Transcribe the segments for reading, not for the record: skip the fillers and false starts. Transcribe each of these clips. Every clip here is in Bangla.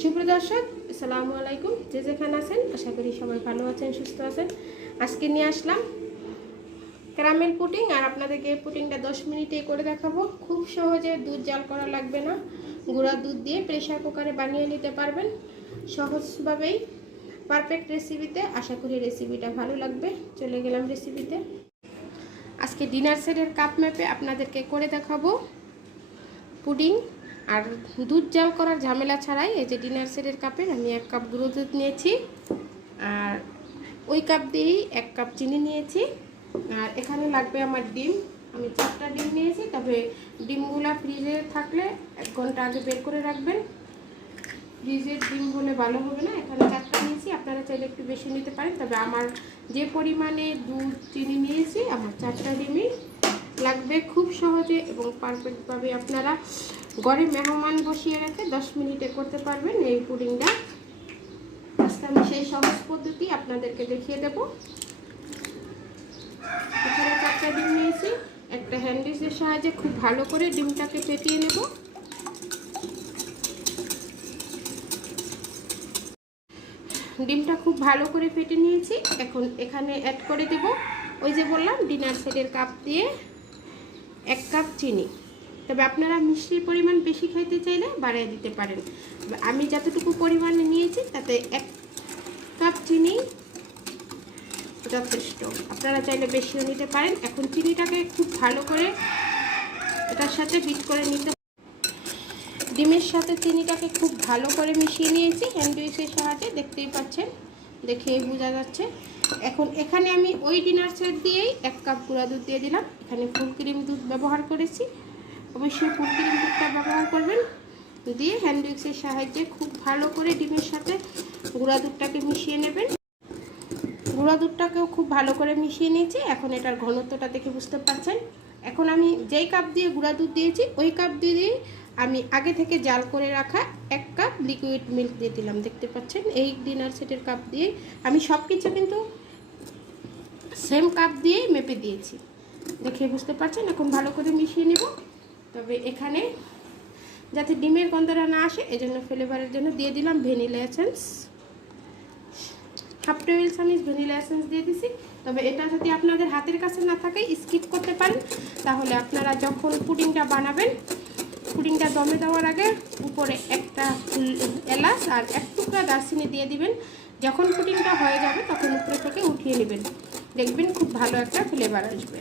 সুপ্রিয় দর্শক, আসসালামু আলাইকুম। যে যেখানে আছেন আশা করি সবাই ভালো আছেন, সুস্থ আছেন। আজকে নিয়ে আসলাম ক্যারামেল পুডিং, আর আপনাদেরকে পুডিংটা 10 মিনিটে করে দেখাবো। খুব সহজে, দুধ জাল করা লাগবে না, গুঁড়া দুধ দিয়ে প্রেসার কুকারে বানিয়ে নিতে পারবেন সহজভাবেই, পারফেক্ট রেসিপিতে। আশা করি রেসিপিটা ভালো লাগবে। চলে গেলাম রেসিপিতে। আজকে ডিনার সেটের কাপ ম্যাপে আপনাদেরকে করে দেখাবো পুডিং, আর দুধ জাল করার ঝামেলা ছাড়াই। এই যে ডিনার সেটের কাপের আমি 1 কাপ গুঁড়ো দুধ নিয়েছি, আর ওই কাপ দিয়েই 1 কাপ চিনি নিয়েছি। আর এখানে লাগবে আমার ডিম। আমি 4টা ডিম নিয়েছি, তবে ডিমগুলো ফ্রিজে থাকলে 1 ঘন্টা আগে বের করে রাখবেন। ফ্রিজের ডিম হলে ভালো হবে না। এখানে 4টা নিয়েছি, আপনারা চাইলে একটু বেশি নিতে পারেন, তবে আমার যে পরিমাণে দুধ চিনি নিয়েছি আমার 4টা ডিমই লাগবে। খুব সহজে এবং পারফেক্টভাবে আপনারা ঘরে মেহমান বসিয়ে রেখে 10 মিনিটে করতে পারবেন এই পুডিংটা। আজকে আমি সেই সহজ পদ্ধতি আপনাদেরকে দেখিয়ে দেব। এখানে 4টা ডিম নিয়েছি। একটা হ্যান্ড ডিশের সাহায্যে খুব ভালো করে ডিমটাকে ফেটিয়ে নেব। ডিমটা খুব ভালো করে ফেটে নিয়েছি। এখন এখানে অ্যাড করে দেব ওই যে বললাম ডিনার সেটের কাপ দিয়ে 1 কাপ চিনি। তবে আপনারা মিষ্টির পরিমাণ বেশি খাইতে চাইলে বাড়িয়ে দিতে পারেন। আমি যতটুকু পরিমাণে নিয়েছি তাতে 1 কাপ চিনি যথেষ্ট। আপনারা চাইলে বেশিও নিতে পারেন। এখন চিনিটাকে খুব ভালো করে এটার সাথে বিট করে নিতে। ডিমের সাথে চিনিটাকে খুব ভালো করে মিশিয়ে নিয়েছি হ্যান্ড উইক্সের সাহায্যে, দেখতেই পাচ্ছেন, দেখেই বোঝা যাচ্ছে। এখন এখানে আমি ওই ডিনার সেট দিয়েই 1 কাপ গুঁড়া দুধ দিয়ে দিলাম। এখানে ফুল ক্রিম দুধ ব্যবহার করেছি, অবশ্যই ফুল ক্রিম দুধটা ব্যবহার করবেন। দিয়ে হ্যান্ড উইক্সের সাহায্যে খুব ভালো করে ডিমের সাথে গুঁড়া দুধটাকে মিশিয়ে নেবেন। গুঁড়া দুধটাকেও খুব ভালো করে মিশিয়ে নিয়েছি। এখন এটার ঘনত্বটা দেখে বুঝতে পারছেন। এখন আমি যেই কাপ দিয়ে গুঁড়া দুধ দিয়েছি ওই কাপ দিয়ে আমি আগে থেকে জাল করে রাখা 1 কাপ লিকুইড মিল্ক দিয়ে দিলাম। দেখতে পাচ্ছেন এই ডিনার সেটের কাপ দিয়ে আমি সব কিছু কিন্তু সেম কাপ দিয়েই মেপে দিয়েছি, দেখে বুঝতে পারছেন। এখন ভালো করে মিশিয়ে নেব। তবে এখানে যাতে ডিমের গন্ধটা না আসে এজন্য ফ্লেভারের জন্য দিয়ে দিলাম ভ্যানিলা এসেন্স। 1/2 টেবিল চামচ ভ্যানিলা এসেন্স দিয়ে দিছি। তবে এটা যদি আপনাদের হাতের কাছে না থাকে স্কিপ করতে পারেন। তাহলে আপনারা যখন পুডিংটা বানাবেন, পুডিংটা দমে দেওয়ার আগে উপরে একটা এলাচ আর 1 টুকরা দারচিনি দিয়ে দিবেন। যখন পুডিংটা হয়ে যাবে তখন উপরে থেকে উঠিয়ে নেবেন, দেখবেন খুব ভালো একটা ফ্লেভার আসবে।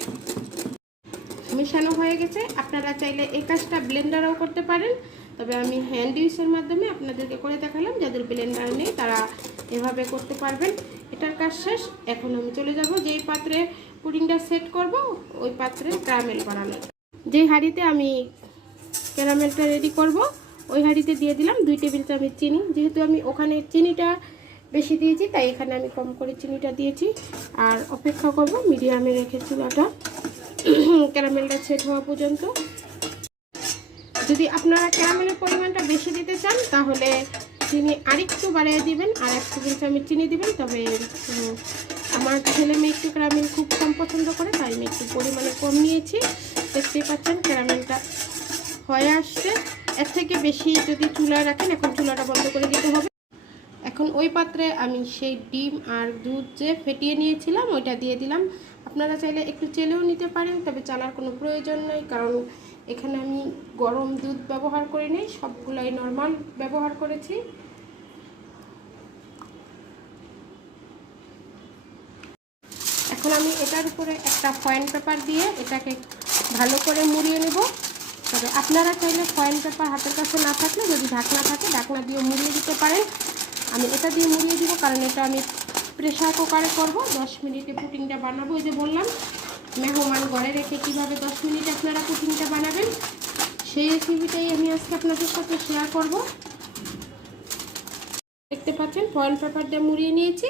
মেশানো হয়ে গেছে। আপনারা চাইলে এই কাজটা ব্লেন্ডারও করতে পারেন, তবে আমি হ্যান্ড উইক্সের মাধ্যমে আপনাদেরকে করে দেখালাম। যাদের ব্লেন্ডার নেই তারা এভাবে করতে পারবেন। এটার কাজ শেষ। এখন আমি চলে যাব যেই পাত্রে পুডিংটা সেট করব ওই পাত্রে ক্যারামেল বানানো। যেই হাঁড়িতে আমি ক্যারামেলটা রেডি করব ওই হাঁড়িতে দিয়ে দিলাম 2 টেবিল চামচ চিনি। যেহেতু আমি ওখানে চিনিটা বেশি দিয়েছি তাই এখানে আমি কম করে চিনিটা দিয়েছি। আর অপেক্ষা করব মিডিয়ামে রেখে চুলাটা ক্যারামেলটা সেট হওয়া পর্যন্ত। যদি আপনারা ক্যারামেলের পরিমাণটা বেশি দিতে চান তাহলে চিনি আরেকটু বাড়িয়ে দিবেন, আর 1 টেবিল চামচ চিনি দিবেন। তবে আমার ছেলে মেয়ে একটু ক্যারামেল খুব কম পছন্দ করে তাই আমি একটু পরিমাণে কম নিয়েছি। দেখতেই পাচ্ছেন ক্যারামেলটা হয়ে আসছে। এর থেকে বেশি যদি চুলায় রাখেন, এখন চুলাটা বন্ধ করে দিতে হবে। এখন ওই পাত্রে আমি সেই ডিম আর দুধ যে ফেটিয়ে নিয়েছিলাম ওইটা দিয়ে দিলাম। আপনারা চাইলে একটু চেলেও নিতে পারেন, তবে চালার কোনো প্রয়োজন নেই, কারণ এখানে আমি গরম দুধ ব্যবহার করি নাই, সবগুলাই নর্মাল ব্যবহার করেছি। এখন আমি এটার উপরে একটা ফয়েল পেপার দিয়ে এটাকে ভালো করে মুড়িয়ে নেব। তবে আপনারা চাইলে ফয়েল পেপার হাতের কাছে না থাকলে যদি ঢাকনা থাকে ঢাকনা দিয়ে মুড়িয়ে দিতে পারেন। আমি এটা দিয়ে মুড়িয়ে দিব, কারণ এটা আমি প্রেসার কুকারে করব। 10 মিনিটে পুডিংটা বানাবো। ওই যে বললাম মেহমান ঘরে রেখে কীভাবে 10 মিনিটে আপনারা পুডিংটা বানাবেন সেই রেসিপিটাই আমি আজকে আপনাদের সাথে শেয়ার করব। দেখতে পাচ্ছেন ফয়েল পেপার দিয়ে মুড়িয়ে নিয়েছি।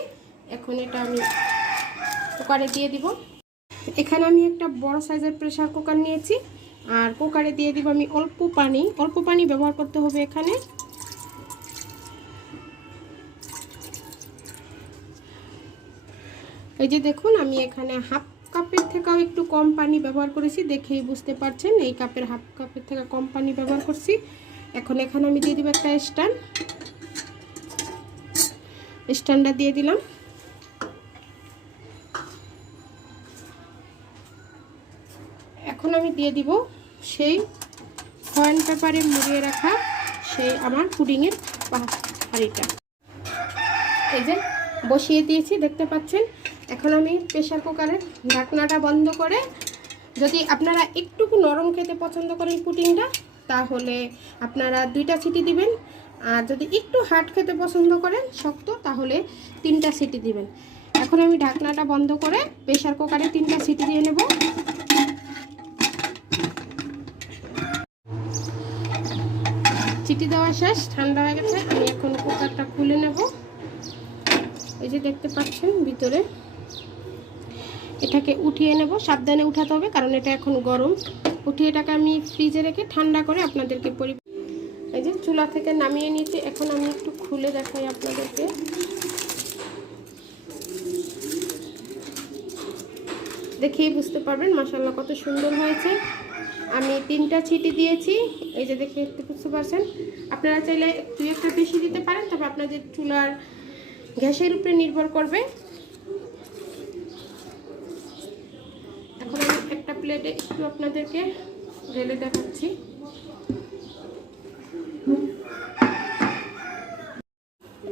এখন এটা আমি কুকারে দিয়ে দিব। এখানে আমি একটা বড় সাইজের প্রেসার কুকার নিয়েছি, আর কুকারে দিয়ে দিব আমি অল্প পানি ব্যবহার করতে হবে এখানে। এই যে দেখুন আমি এখানে 1/2 কাপের থেকেও একটু কম পানি ব্যবহার করেছি, দেখেই বুঝতে পারছেন এই কাপের 1/2 কাপের থেকে কম পানি ব্যবহার করছি। এখন এখানে আমি দিয়ে দিব একটা স্ট্যান্ড। স্ট্যান্ডটা দিয়ে দিলাম। এখন আমি দিয়ে দিব সেই ফয়েল পেপারে মুড়িয়ে রাখা সেই আমার পুডিংয়ের হাঁড়িটা। এই যে বসিয়ে দিয়েছি, দেখতে পাচ্ছেন। এখন আমি প্রেসার কুকারের ঢাকনাটা বন্ধ করে, যদি আপনারা একটুকু নরম খেতে পছন্দ করেন পুডিংটা, তাহলে আপনারা 2টা সিটি দিবেন। আর যদি একটু হার্ড খেতে পছন্দ করেন, শক্ত, তাহলে 3টা সিটি দিবেন। এখন আমি ঢাকনাটা বন্ধ করে প্রেসার কুকারে 3টা সিটি দিয়ে নেব। সিটি দেওয়া শেষ, ঠান্ডা হয়ে গেছে। আমি এখন কুকারটা খুলে নেব। এই যে দেখতে পাচ্ছেন ভিতরে, এটাকে উঠিয়ে নেব। সাবধানে উঠাতে হবে, কারণ এটা এখন গরম। উঠিয়ে এটাকে আমি ফ্রিজে রেখে ঠান্ডা করে আপনাদেরকে এই যে চুলা থেকে নামিয়ে নিয়েছি। এখন আমি একটু খুলে দেখাই আপনাদেরকে। দেখেই বুঝতে পারবেন মাশাআল্লাহ কত সুন্দর হয়েছে। আমি 3টা ছিটি দিয়েছি, এই যে দেখে একটু বুঝতে পারছেন। আপনারা চাইলে 2-1টা বেশি দিতে পারেন, তবে আপনাদের চুলার গ্যাসের উপরে নির্ভর করবে। এখন আমি একটা প্লেটে একটু আপনাদেরকে ঢেলে দেখাচ্ছি।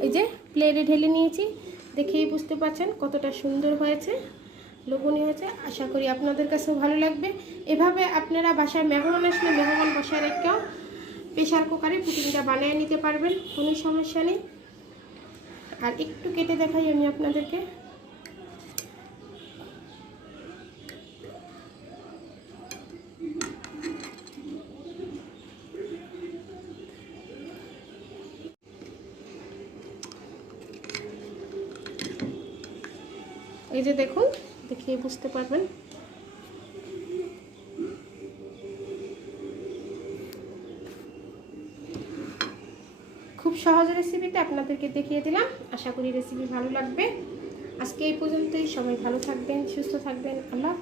এই যে প্লেটে ঢেলে নিয়েছি, দেখেই বুঝতে পারছেন কতটা সুন্দর হয়েছে, লোভনীয় হয়েছে। আশা করি আপনাদের কাছেও ভালো লাগবে। এভাবে আপনারা বাসায় মেহমান আসলে মেহমান বাসায় রেখেও প্রেসার কুকারে পুডিংটা বানিয়ে নিতে পারবেন, কোনো সমস্যা নেই। আর একটু কেটে দেখাই আমি আপনাদেরকে। এই যে দেখুন, দেখিয়ে বুঝতে পারবেন। খুব সহজ রেসিপিতে আপনাদেরকে দেখিয়ে দিলাম। আশা করি রেসিপি ভালো লাগবে। আজকে এই পর্যন্তই। সবাই ভালো থাকবেন, সুস্থ থাকবেন। আল্লাহ।